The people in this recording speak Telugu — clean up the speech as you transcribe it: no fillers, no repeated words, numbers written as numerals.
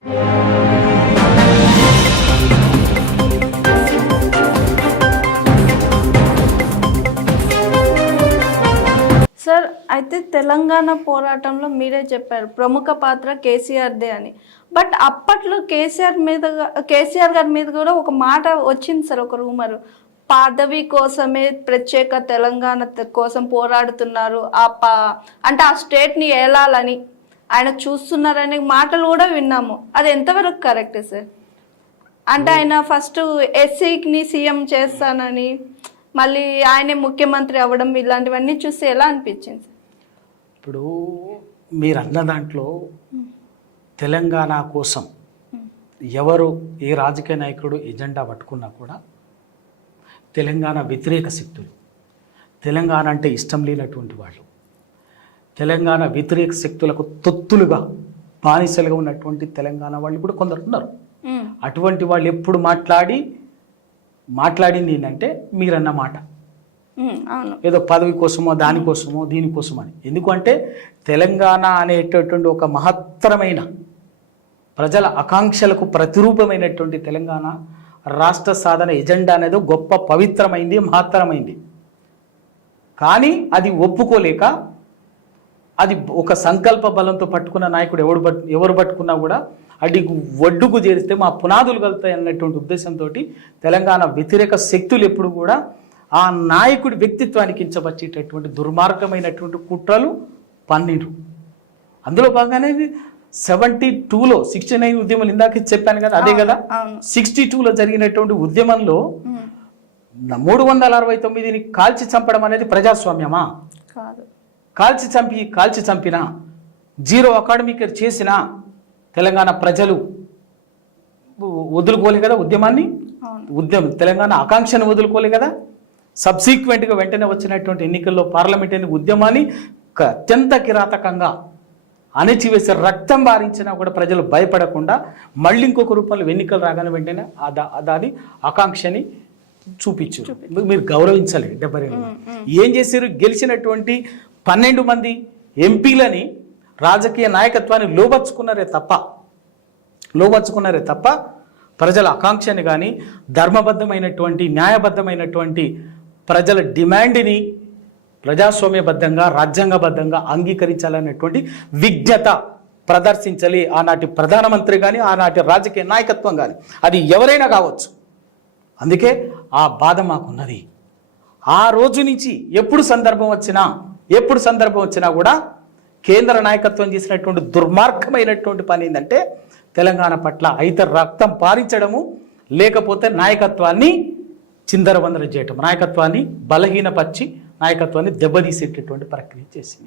సార్, అయితే తెలంగాణ పోరాటంలో మీరే చెప్పారు ప్రముఖ పాత్ర కేసీఆర్దే అని. బట్ అప్పట్లో కేసీఆర్ గారి మీద కూడా ఒక మాట వచ్చింది సార్, ఒక రూమర్. పదవి కోసమే ప్రత్యేక తెలంగాణ కోసం పోరాడుతున్నారు, అంటే ఆ స్టేట్ని ఏలాలని ఆయన చూస్తున్నారనే మాటలు కూడా విన్నాము. అది ఎంతవరకు కరెక్ట్ సార్? అంటే ఆయన ఫస్ట్ ఎస్సీని సీఎం చేస్తానని, మళ్ళీ ఆయనే ముఖ్యమంత్రి అవ్వడం, ఇలాంటివన్నీ చూస్తే ఎలా అనిపించింది? ఇప్పుడు మీరు అన్న దాంట్లో తెలంగాణ కోసం ఎవరు ఏ రాజకీయ నాయకుడు ఎజెండా పట్టుకున్నా కూడా తెలంగాణ వ్యతిరేక శక్తులు, తెలంగాణ అంటే ఇష్టం లేనటువంటి వాళ్ళు, తెలంగాణ వ్యతిరేక శక్తులకు తొత్తులుగా బానిసలుగా ఉన్నటువంటి తెలంగాణ వాళ్ళు కూడా కొందరు ఉన్నారు. అటువంటి వాళ్ళు ఎప్పుడు మాట్లాడింది ఏంటంటే మీరన్న మాట, ఏదో పదవి కోసమో దానికోసమో దీనికోసమో అని. ఎందుకంటే తెలంగాణ అనేటటువంటి ఒక మహత్తరమైన ప్రజల ఆకాంక్షలకు ప్రతిరూపమైనటువంటి తెలంగాణ రాష్ట్ర సాధన ఎజెండా అనేది గొప్ప పవిత్రమైంది, మహత్తరమైంది. కానీ అది ఒప్పుకోలేక అది ఒక సంకల్ప బలంతో పట్టుకున్న నాయకుడు ఎవరు పట్టుకున్నా కూడా అడిగు ఒడ్డుకు చేరిస్తే మా పునాదులు కలుతాయి అన్నటువంటి ఉద్దేశంతో తెలంగాణ వ్యతిరేక శక్తులు ఎప్పుడు కూడా ఆ నాయకుడి వ్యక్తిత్వానికి కించపరిచేటటువంటి దుర్మార్గమైనటువంటి కుట్రలు పన్నీరు. అందులో భాగంగానే 72లో 69 ఉద్యమాలు ఇందాక చెప్పాను కదా, అదే కదా. 62లో జరిగినటువంటి ఉద్యమంలో 369ని కాల్చి చంపడం అనేది ప్రజాస్వామ్యమా? కాల్చి చంపిన జీరో అకాడమిక్ చేసిన తెలంగాణ ప్రజలు వదులుకోలే కదా ఉద్యమాన్ని. తెలంగాణ ఆకాంక్షను వదులుకోలే కదా. సబ్సీక్వెంట్గా వెంటనే వచ్చినటువంటి ఎన్నికల్లో పార్లమెంట్ ఉద్యమాన్ని అత్యంత కిరాతకంగా అణచివేసి రక్తం బారించినా కూడా ప్రజలు భయపడకుండా మళ్ళీ ఇంకొక రూపంలో ఎన్నికలు రాగానే వెంటనే దాని ఆకాంక్షని చూపించు. మీరు గౌరవించాలి. 72 ఏం చేశారు? గెలిచినటువంటి 12 మంది ఎంపీలని రాజకీయ నాయకత్వాన్ని లోబర్చుకున్నారే తప్ప ప్రజల ఆకాంక్షని కానీ ధర్మబద్ధమైనటువంటి న్యాయబద్ధమైనటువంటి ప్రజల డిమాండ్ని ప్రజాస్వామ్యబద్ధంగా రాజ్యాంగబద్ధంగా అంగీకరించాలనేటువంటి విజ్ఞత ప్రదర్శించాలి ఆనాటి ప్రధానమంత్రి కానీ ఆనాటి రాజకీయ నాయకత్వం కానీ, అది ఎవరైనా కావచ్చు. అందుకే ఆ బాధ మాకున్నది. ఆ రోజు నుంచి ఎప్పుడు సందర్భం వచ్చినా కూడా కేంద్ర నాయకత్వం చేసినటువంటి దుర్మార్గమైనటువంటి పని ఏంటంటే తెలంగాణ పట్ల అయితే రక్తం పారించడము, లేకపోతే నాయకత్వాన్ని చిందరవందర చేయటం, నాయకత్వాన్ని బలహీనపరిచి నాయకత్వాన్ని దెబ్బతీసేటటువంటి ప్రక్రియ చేసింది.